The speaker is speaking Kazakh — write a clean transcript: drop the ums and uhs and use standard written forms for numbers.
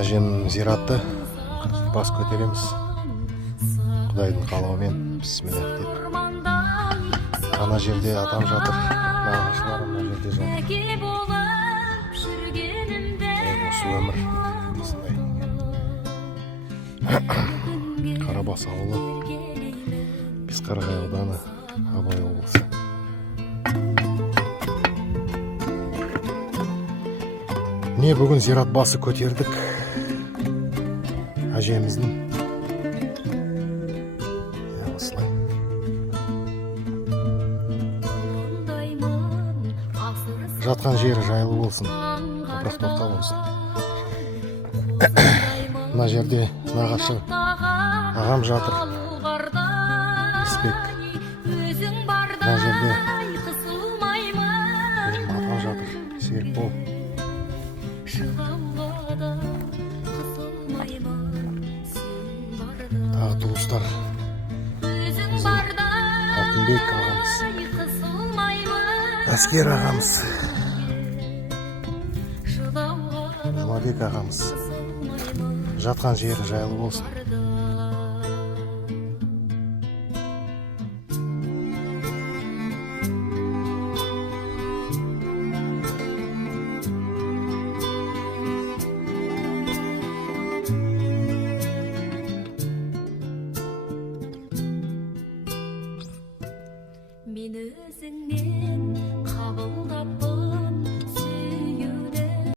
Әжем зиратты бас көтереміз. Құдайдың қалауымен бісміллах деп. Ана жерде атам жатыр, нағашыларым ана жерде жатыр. Осы өмір осындай. Қарабас ауылы, Бесқарағай ауданы, Абай облысы. Не бүгін зират басы көтердік әжеміздің. Осылай. Жатқан жері жайлы болсын, топырақ торқа болсын. Мына жерде нағашы ағам жатыр, Еспек. Мына жерде атам жатыр, Серікбол. Тағы туыстар, Алтынбек ағамыз, Әскер ағамыз, Жұмабек ағамыз. Жатқан жері жайлы болсын.